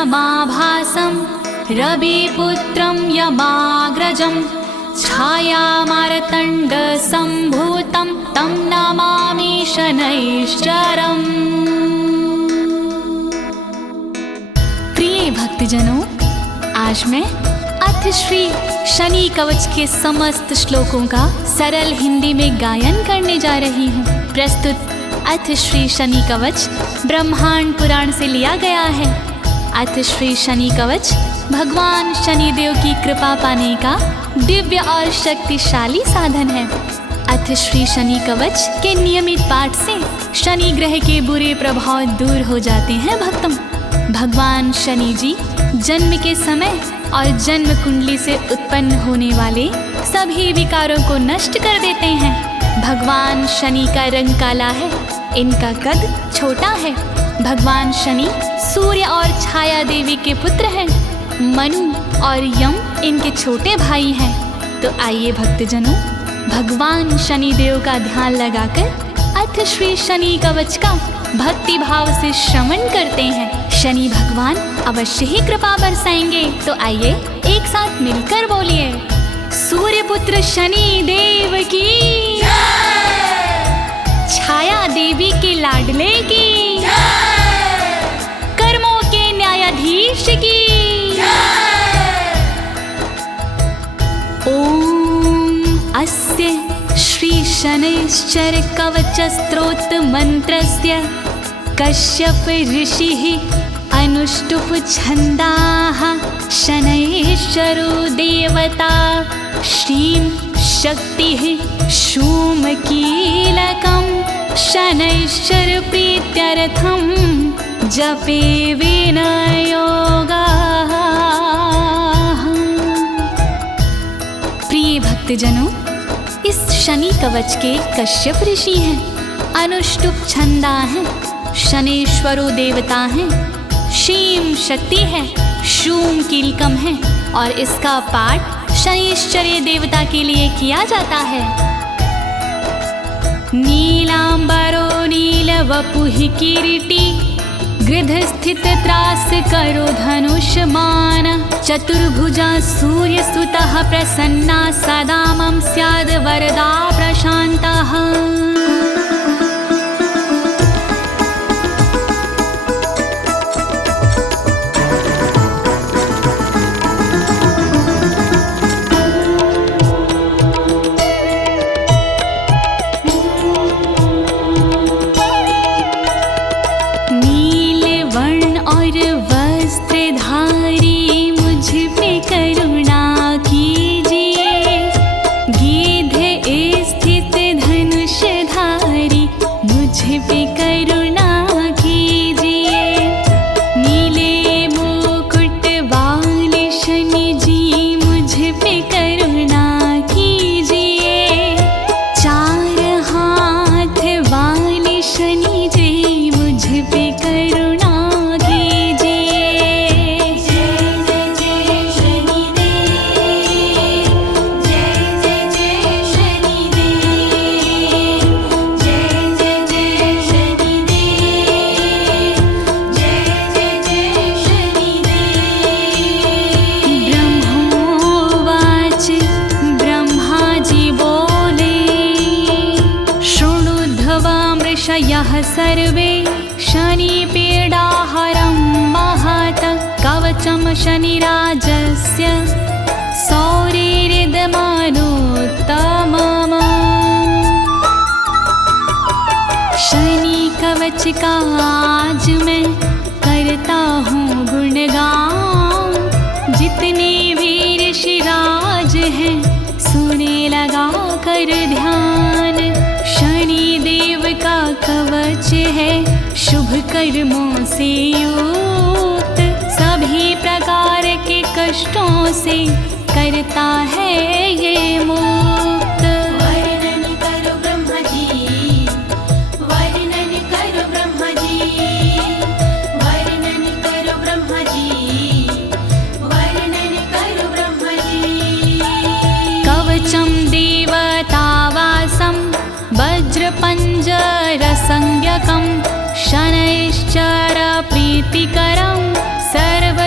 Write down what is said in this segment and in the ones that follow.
समाभासं रविपुत्रं यमाग्रजं छायामार्तण्डसम्भूतं तं नमामि शनैश्चरम्। प्रिय भक्तजनों, आज मैं अथश्री शनि कवच के समस्त श्लोकों का सरल हिंदी में गायन करने जा रही हूँ। प्रस्तुत अथश्री शनि कवच ब्रह्मांड पुराण से लिया गया है। अथश्री शनि कवच भगवान शनिदेव की कृपा पाने का दिव्य और शक्तिशाली साधन है। अथश्री शनि कवच के नियमित पाठ से शनि ग्रह के बुरे प्रभाव दूर हो जाते हैं। भक्तों, भगवान शनि जी जन्म के समय और जन्म कुंडली से उत्पन्न होने वाले सभी विकारों को नष्ट कर देते हैं। भगवान शनि का रंग काला है, इनका कद छोटा है। भगवान शनि सूर्य और छाया देवी के पुत्र हैं। मनु और यम इनके छोटे भाई हैं। तो आइए भक्तजनों, भगवान शनि देव का ध्यान लगाकर अथश्री शनि कवच का भक्ति भाव से श्रवण करते हैं। शनि भगवान अवश्य ही कृपा बरसाएंगे। तो आइए एक साथ मिलकर बोलिए, सूर्यपुत्र शनि देव की, छाया देवी के लाडले की, कर्मों के न्यायाधीश की। ओम अस्य श्री शनैश्चर कवच स्तोत्र मंत्रस्य कश्यप ऋषिः अनुष्टुप छन्दाः शनैश्चरो देवता श्रीं शक्तिः शूमकीलकं शनैश्चर प्रीत्यर्थं जपे विनयोगाः। प्रिय भक्तजनों, इस शनि कवच के कश्यप ऋषि हैं, अनुष्टुप छंदा हैं, शनेश्वरो देवता हैं, शीम शक्ति है, शूम कीलकम है और इसका पाठ शनिश्चर्य देवता के लिए किया जाता है। नीलांबरो नीलवपुः किरीटी गृध स्थित त्रास करो धनुष्मान चतुर्भुजा सूर्यसुतः प्रसन्ना सदा मम स्याद वरदा प्रशान्तः। सर्वे शनिपीडाहरं महत् कवचं शनिराजस्य सौरिरिदमनुत्तमम्। शनि कवच का आज मैं करता हूँ गुणगान, जितने भी ऋषिराज हैं सुने लगा कर ध्यान। शनि देव का कवच है शुभ कर्मों से युक्त, सभी प्रकार के कष्टों से करता है ये मुक्त। वर्णन करो ब्रह्मा जी, वर्णन करो ब्रह्मा जी, वर्णन करो ब्रह्मा जी, वर्णन करो ब्रह्मा जी। कवचम देवतावासम वज्रपञ्जरसंज्ञकं शनैश्चर प्रीतिकरं सर्व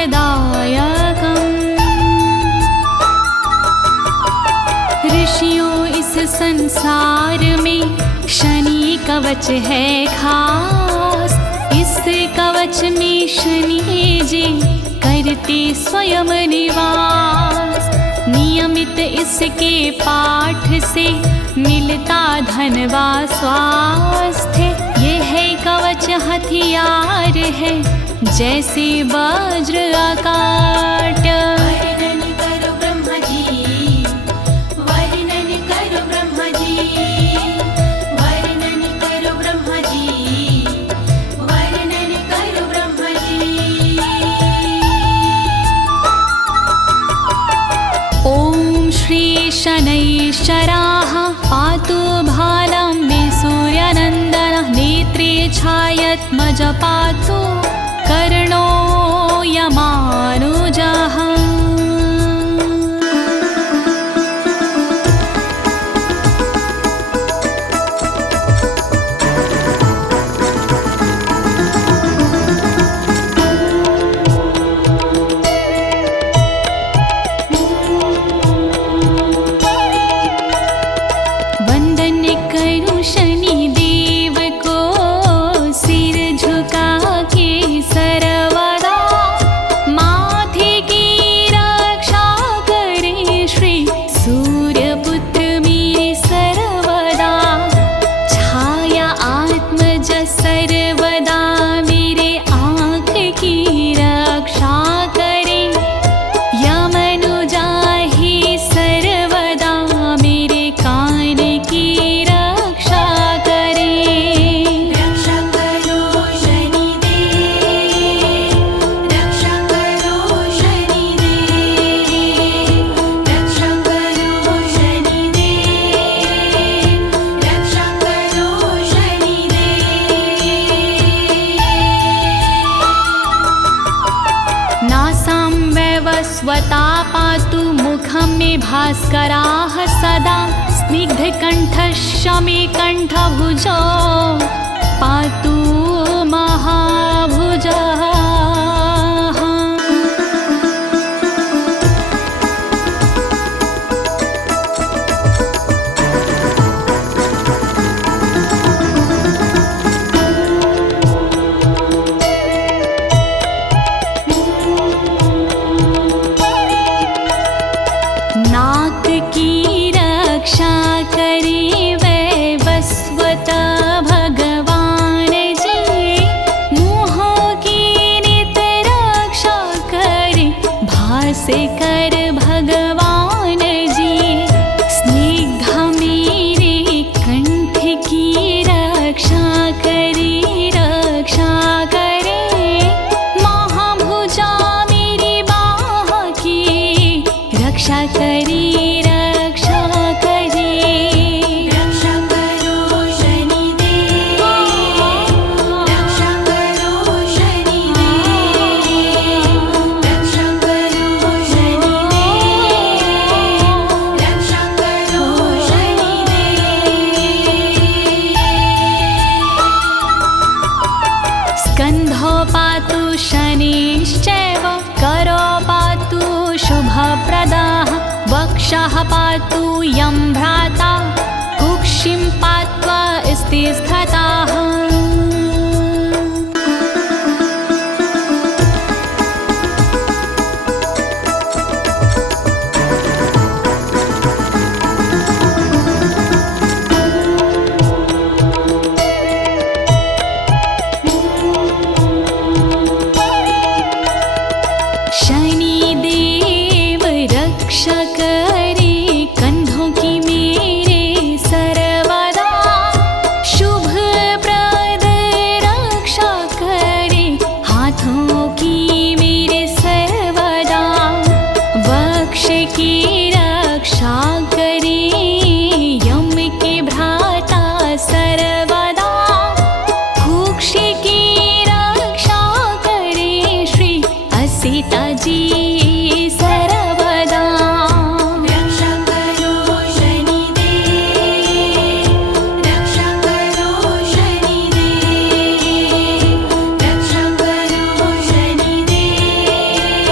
भाग्यदायकम्। ऋषियों इस संसार में शनि कवच है खास। इस कवच में शनि जी करते स्वयं निवास। नियमित इसके पाठ से मिलता धन व स्वास्थ्य। यह कवच हथियार है जैसे वज्र अकाट। वर्णन करो ब्रह्मा जी, वर्णन करो ब्रह्मा जी, वर्णन करो ब्रह्मा जी, वर्णन करो ब्रह्मा जी। ॐ श्री शनैश्चराः पातु भालं मे सूर्यनन्दनः। नेत्रे छायत्मज पातु कर्णो यमानुजः। वंदन करूं शनि देव को सिर झुका के सर्वदा। माथे की रक्षा करे श्री सूर्यपुत्र मेरे सर्वदा। छाया आत्मज सर्वदा मेरे आँख की रक्षा करे। यमनुजा ही सर्वदा मेरे कान की रक्षा करे। रक्षा करो शनिदेव, रक्षा करो शनिदेव, रक्षा करो शनिदेव, रक्षा करो शनिदेव। नासां वैवस्वता पातु मुखं मे भास्कराः सदा। स्निग्धकण्ठश्च मे कण्ठभुजो पातु महाभुजः। नाक की रक्षा करे वैवस्वत भगवान जी। मुँहों की नित रक्षा करे भास्कर भगवान जी। स्निग्ध मेरे कंठ की रक्षा करे, रक्षा करे। महाभुजा मेरी बाह की रक्षा करे, रक्षा करे। रक्षा करो शनिदेव, रक्षा करो शनिदेव, रक्षा करो शनिदेव, रक्षा करो शनिदेव। स्कन्धो पातु शनिश्चैव करो पातु शुभप्रदाः। वक्षः पातु यं भ्राता कुक्षिं पात्वा स्थिताः। शनिदेव रक्षा करे कंधों की मेरे सर्वदा। शुभप्रद रक्षा करे हाथों की मेरे सर्वदा। वक्ष की रक्षा करे यम के भ्राता सर्वदा। कुक्ष की रक्षा करे श्री असिता जी सर्वदा। रक्षा करो शनिदेव, रक्षा करो शनिदेव, रक्षा करो शनिदेव,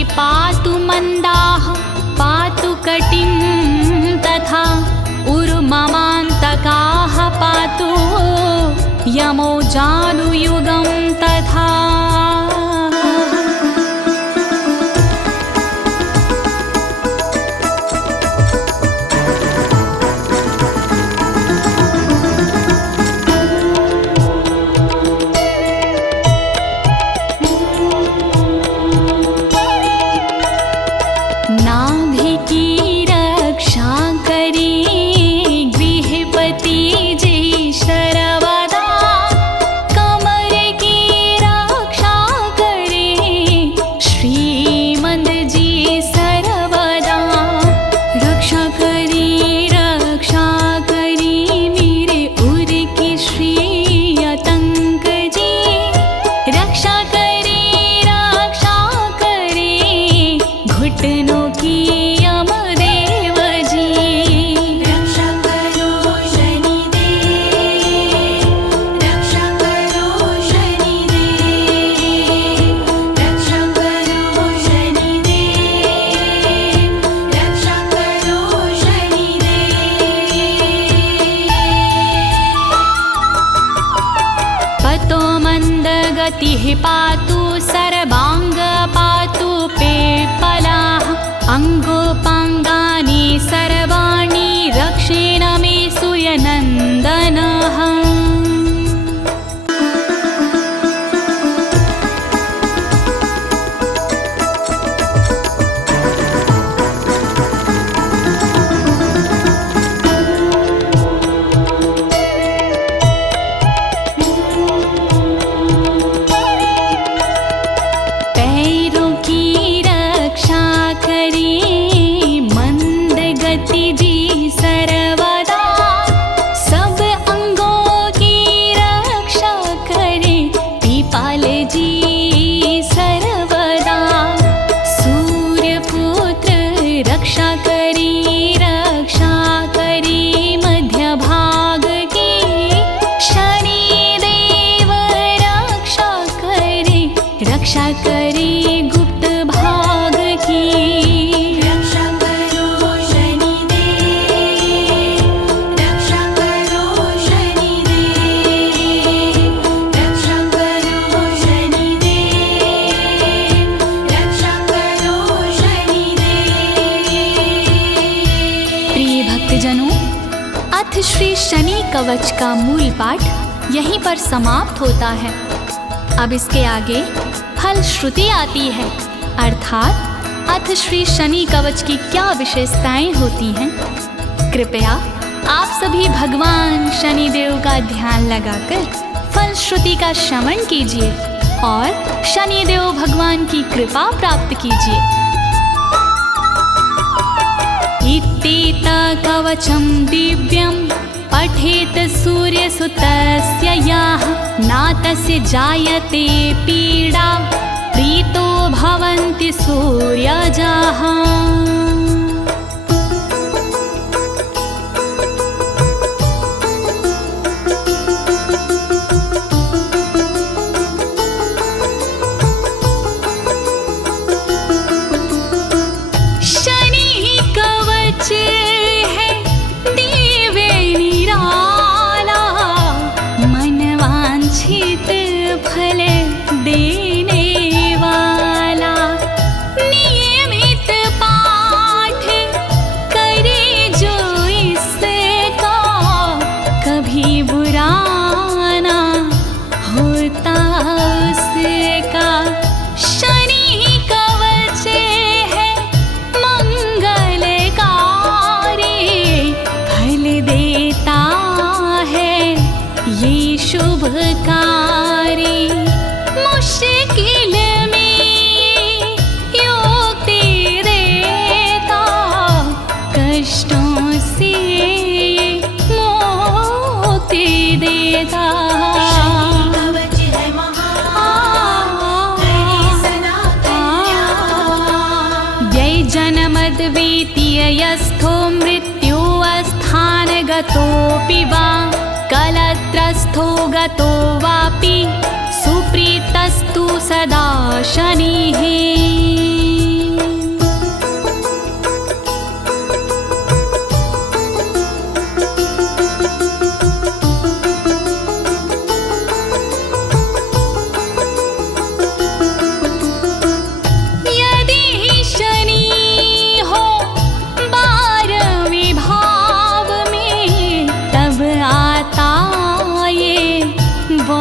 पातु मन्दाः पातु कटिं तथा उर्ममान्तकाः पातु यमो जानुयुगं तथा। नाभि की रक्षा करी गृहपति जी सर्वदा, कमर की रक्षा करे श्रीमंत जी सर्वदा। रक्षा करी मेरे उर की श्री आतंक जी, रक्षा करे घुटनों की यमदेव जी। रक्षा करो शनिदेव, रक्षा करो शनिदेव, रक्षा करो शनिदेव, रक्षा करो शनिदेव। पतो मन्दगतिः पातु सर्वांग पातु पेपलाः, अङ्गोपाङ्गानि सर्वाणि रक्षेण मे सूयनन्दनः। पैरों की रक्षा करे मंद गति जी सर्वदा, सब अंगों की रक्षा करे पीपाल जी सर्वदा। सूर्य पुत्र रक्षा करे मध्य भाग की, शनिदेव रक्षा करे गुप्त भाग की। रक्षा करो शनिदेव, रक्षा करो शनिदेव, रक्षा करो शनिदेव, रक्षा करो शनिदेव। प्रिय भक्तजनों, अथ श्री शनि कवच का मूल पाठ यहीं पर समाप्त होता है। अब इसके आगे फलश्रुति आती है, अर्थात अथ श्री शनि कवच की क्या विशेषताएं होती हैं। कृपया आप सभी भगवान शनिदेव का ध्यान लगाकर फलश्रुति का श्रवण कीजिए और शनिदेव भगवान की कृपा प्राप्त कीजिए। इत्येत कवचं दिव्यं पठेत सूर्यसुतस्य यः, नातस्य जायते पीडा प्रीतो भवन्ति सूर्यजाः। शनि कवच है दिव्य निराला, मनवांछित फल देने वाला। नियमित पाठ करे जो इसका, कभी बुरा ना होता उसका। शनि कवच है मंगलकारी, फल देता है ये शुभकारी। मुश्किल में युक्ति देता, कष्टों से मुक्ति देता। कवच है महान, करे सदा कल्याण। व्यय जनमद्वितीयस्थो मृत्यु अस्थानगतोऽपि वा, कलत्रस्थो गतो वापि सुप्रीतस्तु सदा शनिः।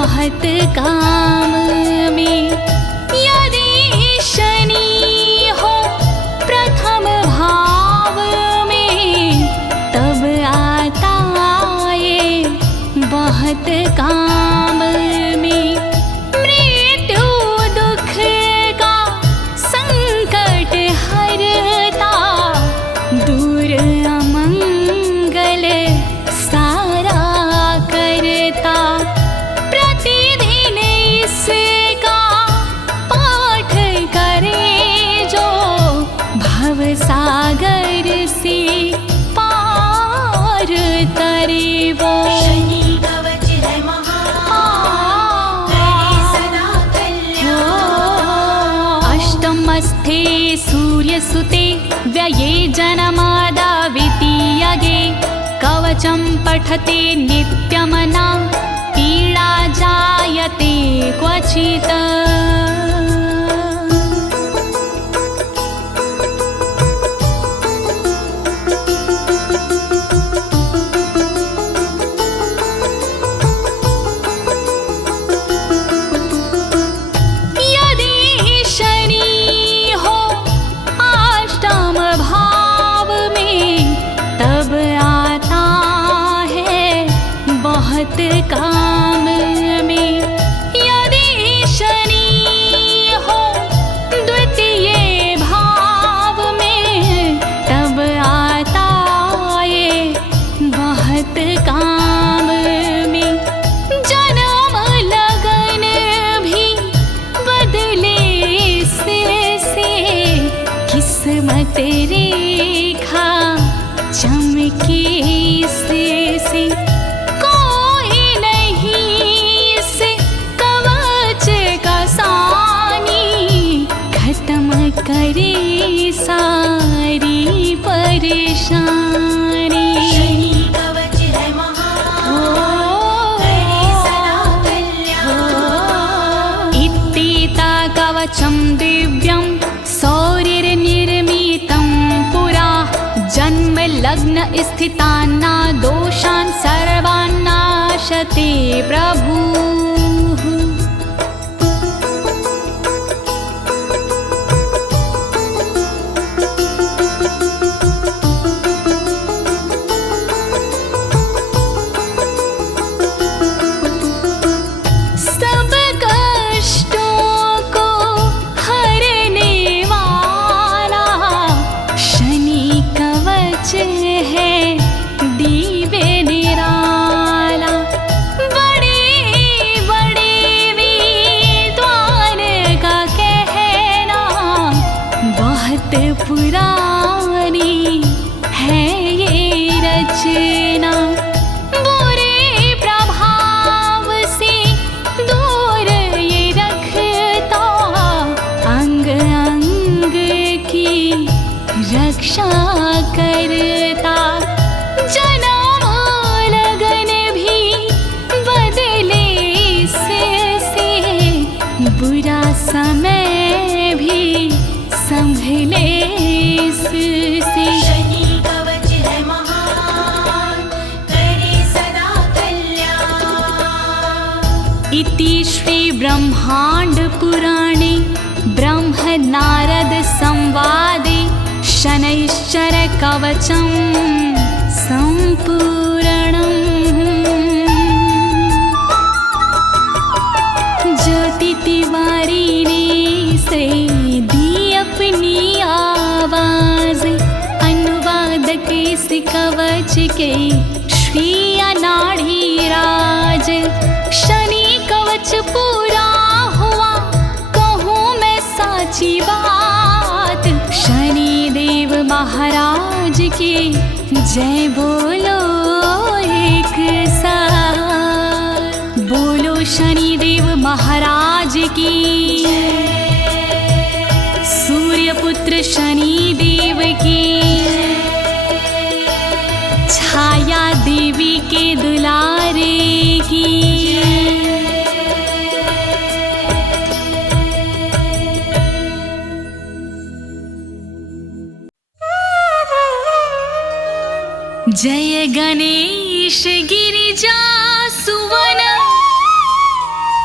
बहुत काम में। यदि शनि हो प्रथम भाव में, तब आता ये बहुत काम में। मृत्यु दुख का संकट हरता, दूर अमंगल सारा करता। प्रतिदिन इसका पाठ करे जो, भव सागर से पार तरे वो। शनि कवच है महान, करे सदा कल्याण। अष्टमस्थे सूर्यसुते, व्यये जनमादावितीयगे। कवचं पठते नित्यमना, पीडा जायते क्वचित्। यदि शनि हो अष्टम भाव में, तब आता है बहुत काम में। यदि शनि हो द्वितीय भाव में, तब आता ये बहुत काम में। जन्म लगन भी बदले से किस्मत रेखा चमके से। कोई नहीं से कवच का सानी, खत्म करे सारी परेशानी। शनि कवच है महान, करे सदा कल्याण। इत्तीता कवचं दिव्यं, सौर्यनिर्मितं पुरा। जन्म लग्न स्थितान्ना दोषान् सर्वान् नाशते प्रभुः। सब कष्टों को हरने वाला शनि कवच है दिव्य निराला। बड़े बड़े विद्वान का कहना, बहुत पुरानी है ये रचना। बुरे प्रभाव से दूर ये रखता, अंग अंग की रक्षा करता। जन्म लगन भी बदले से बुरा समय भी संभले से। शनि कवच है महान, करे सदा कल्याण। इति श्री ब्रह्मांड पुराणे ब्रह्म नारद संवादे शनैश्चर कवचं संपूर्णम्। ज्योति तिवारी ने से दी अपनी आवाज, अनुवादक इस कवच के श्री अनाड़ी राज। शनि कवच पूरा हुआ, कहूँ मैं साची बात। शनि देव महाराज की जय बोलो एक साथ। बोलो शनि देव महाराज की, सूर्यपुत्र शनि देव की, छाया देवी के दुलारे की। जय गणेश गिरिजा सुवन,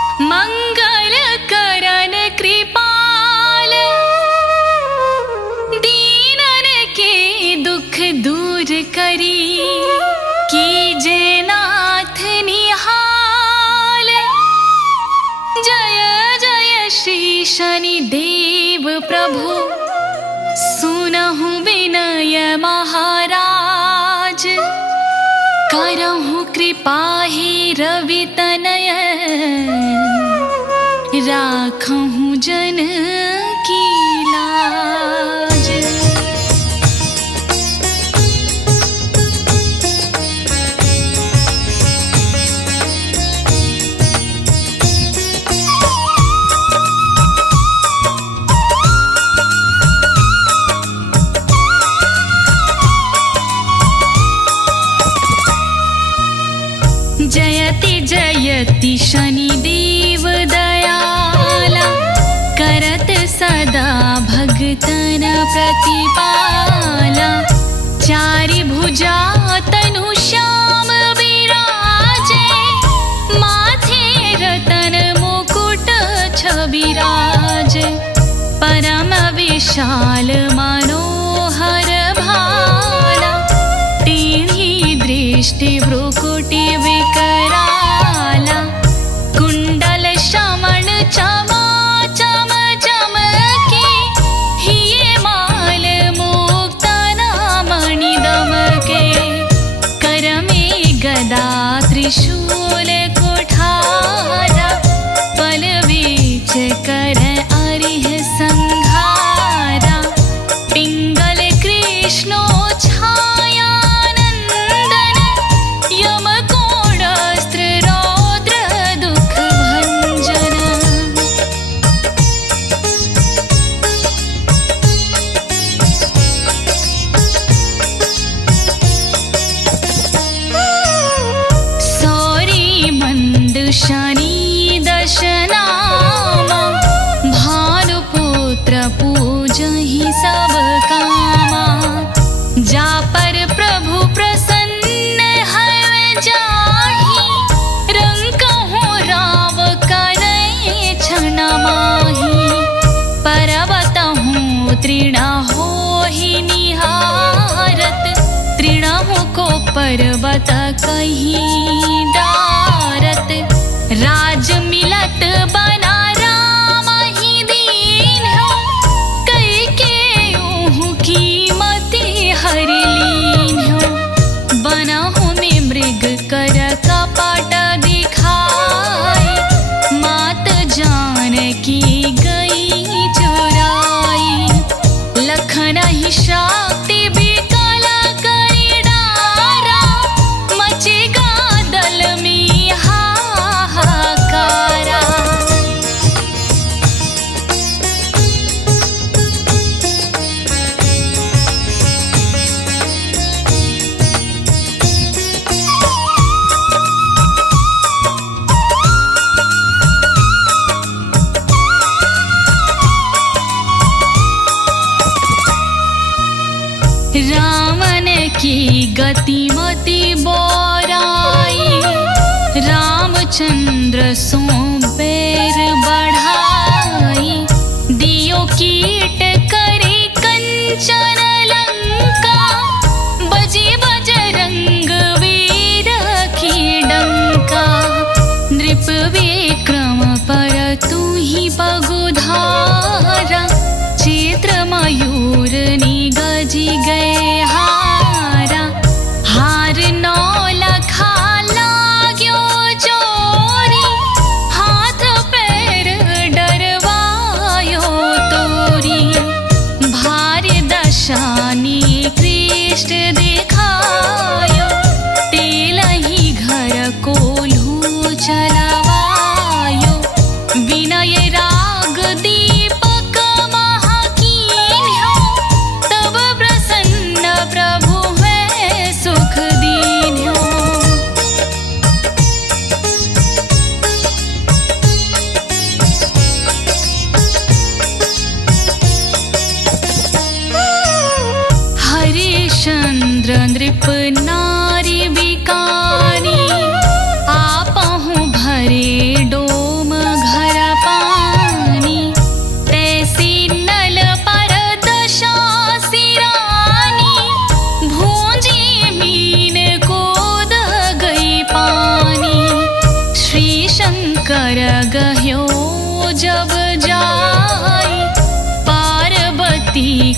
प्रभु सुनहु विनय महाराज, करहु कृपा हे रवि तनय, राखहु जन की लाज। जयति जयति शनिदेव दयाला, करत सदा भगतन प्रतिपाला। चारि भुजा तनु श्याम विराजे, माथे रतन मुकुट छविराजे। परम विशाल मनोहर भाला, टीढ़ी दृष्टि भ्रुकुटि विकराला। कुंडल श्रवण चमा चम चमके, हिये माल मुक्तना मणि दमके। कर में गदा त्रिशूल कुठारा, पल बीच कर अरिह संघारा। पिंगल कृष्णो छायानंदन, यम कोणास्त्र रौद्र दुख भंजन। सौरी मंद शनि दशनामा, भानुपुत्र पूजहि सब कामा। जा पर प्रभु प्रसन्न है जाहि, रंकहु राव करई छन माहि। परबतहु तृण होहि निहारत, तृणहु को पर्वत कहि डारत। राज मिलत बना राम ही दीन्हु, कैकेयी कीमति हरि लीन्हु। बनहु में मृग कर कपट दिखाई, मात जानकी गई चुराई। लखन ही शक्ति विकल करि डारा, मचेगा दल में हाहाकारा। रावण की गतिमति बोराई, रामचंद्र सो पैर बढ़ाई। दियो कीट करे कंचन लंका, बजे बजरंग वीर की डंका। नृप विक्रम पर तू ही पगुधारा, चित्र मयूर निगजी गए हारा। हार नौ लखा लाग्यो चोरी,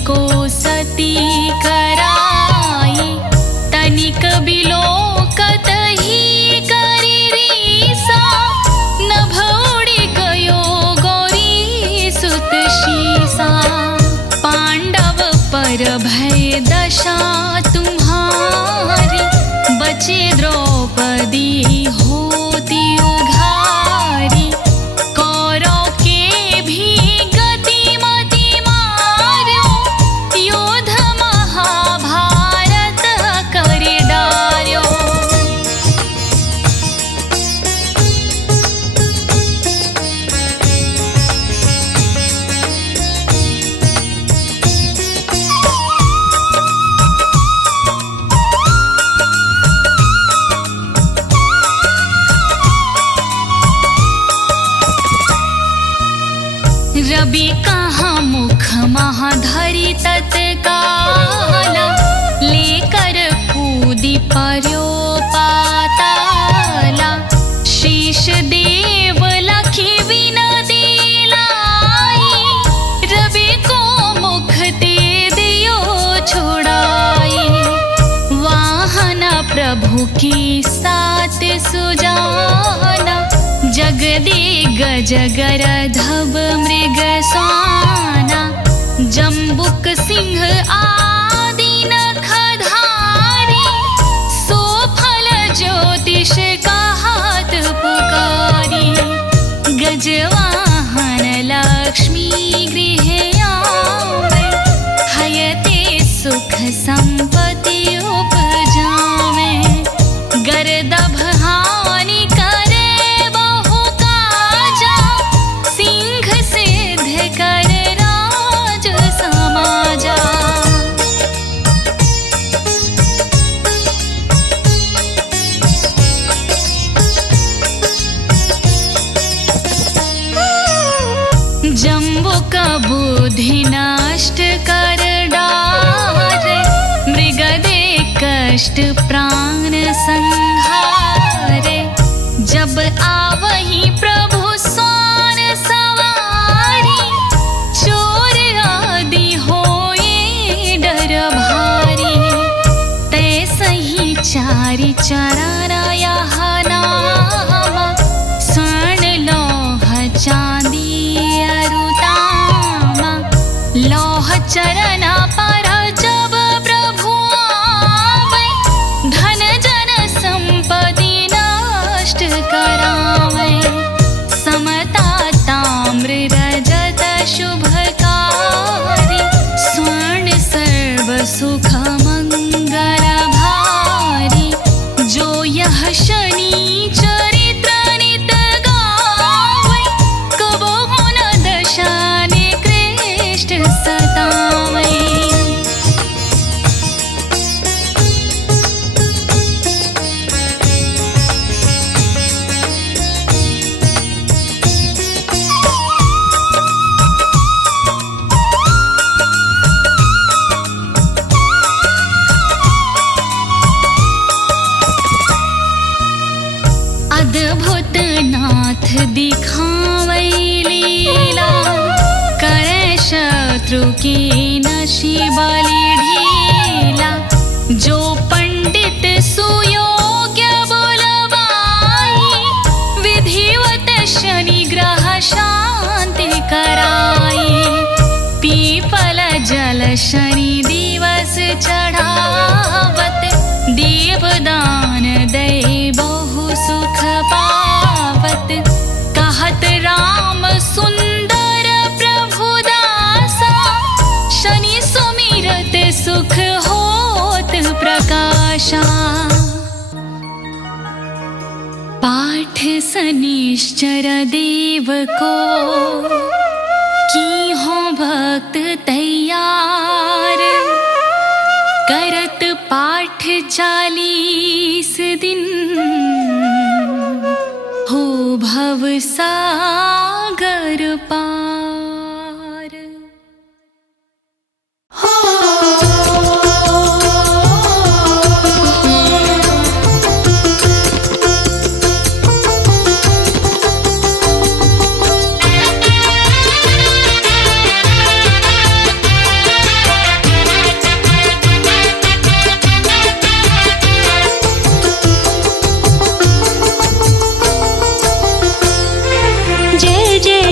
को सती कराई, तनिक बिलोकत ही करी रीसा, नभ उड़ी गयो गौरी सुत शीसा। पांडव पर भय दशा तुम्हारी, बचे द्रौपदी होती उघारी। कौरव के भी गति मति मार्यो, युद्ध महाभारत करि डार्यो। रवि कहाँ मुख महाधरी तत्काल, लेकर कूदी पर्यो पाताला। शीश देव लखी विनती लाई, रवि को मुख ते दियो छुड़ाई। वाहन प्रभु की सात सुजाना, जगदिग्गज गरधव मृग स्वाना। जम्बुक सिंह आदि नखधारी, सोफल ज्योतिष कहत पुकारी। गजवाहन लक्ष्मी गृह आवे, हयते सुख संपत्ति उपजावे। गरदभ हानि करे बहु काजा, सिंह सिद्ध कर राज समाजा। जम्बुक बुद्धि नष्ट कर डारे, मृग दे कष्ट प्राण संहारे। जब आवही प्रभु स्वान सवारी, चोर आदि होए डर भारी। तैसही चारि चराया नामा, स्वर्ण लौह चांदी अरुतामा। लौह चरण पर जब प्रभु आवे, धन जन संपत्ति नष्ट करावे। समता ताम्र रजत शुभकारी, स्वर्ण सर्व सुख मंगल भारी। जो यह शनि चरित्र नित गावे, कबो न दशा निकृष्ट सतावे। अद्भुत नाथ दिखावै लीला, करे शत्रु की नशी बलि ढीला। जो पंडित सुयोग्य बुलवाई, विधिवत शनि ग्रह शांति कराई। पीपल जल शनि दिवस चढ़ावत, देवदान दे बहु सुख पावत। कहत राम सुंदर प्रभु दासा, शनि सुमिरत सुख होत प्रकाशा। पाठ शनिश्चर देव को, की हो भक्त तैयार। करत पाठ 40 दिन, हो भव सागर पार।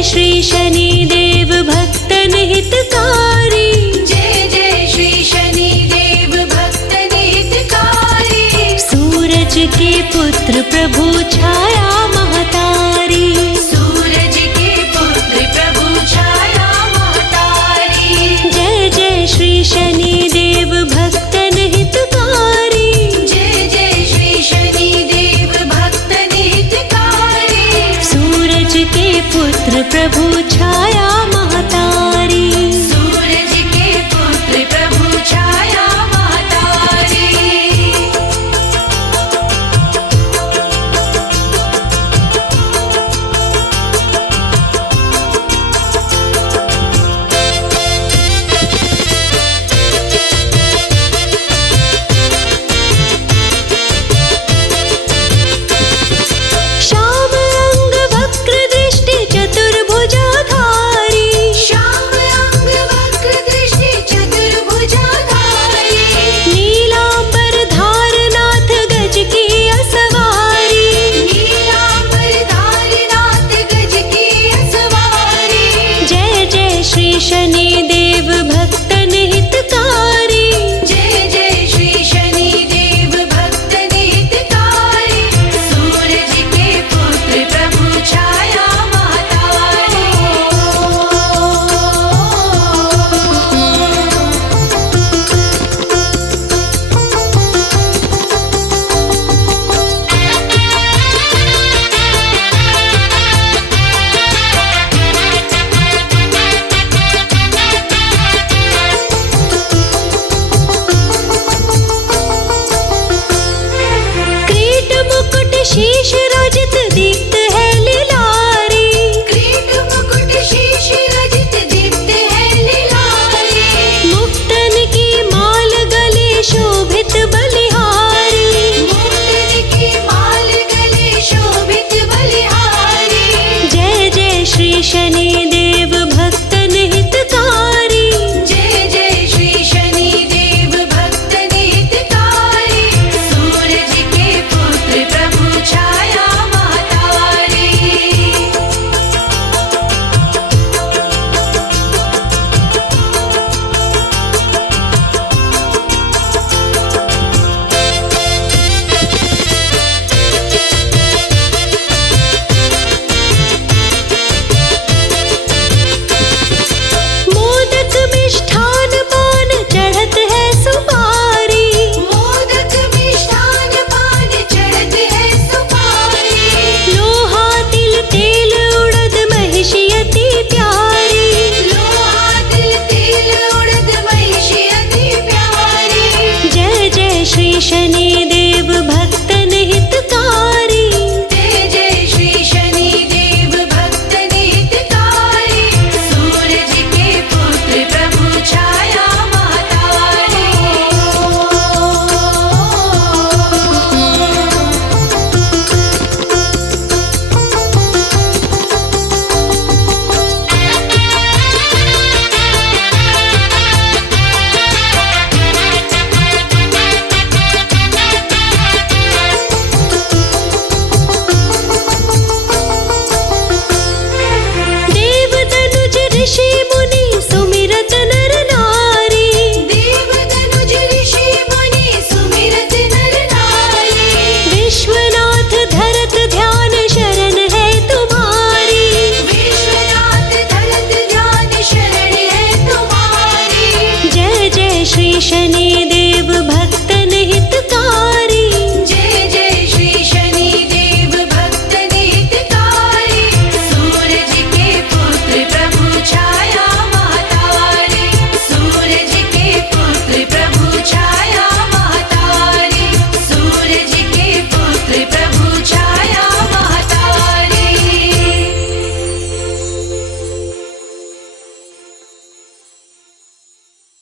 श्री शनिदेव भक्तन हितकारी। जय जय श्री शनिदेव भक्तन हितकारी। सूरज के पुत्र प्रभु छाया महतारी। सूरज के पुत्र प्रभु छाया महतारी। जय जय श्री शनिदेव भक्तन हितकारी। जय जय श्री शनिदेव भक्तन हितकारी। सूरज के पुत्र प्रभु छाया महतारी। सूरज के पुत्र प्रभु छाया महतारी। श्याम अंग वक्र दृष्टि चतुर्भुजाधारी। श्याम अंग वक्र दृष्टि चतुर्भुजाधारी। नीलांबर धारनाथ गज की असवारी। नीलांबर धारनाथ गज की असवारी। जय जय श्री शनिदेव भक्तन हितकारी। जय जय श्री शनिदेव भक्तन हितकारी। सूरज के पुत्र प्रभु छाया किरीट मुकुट शीश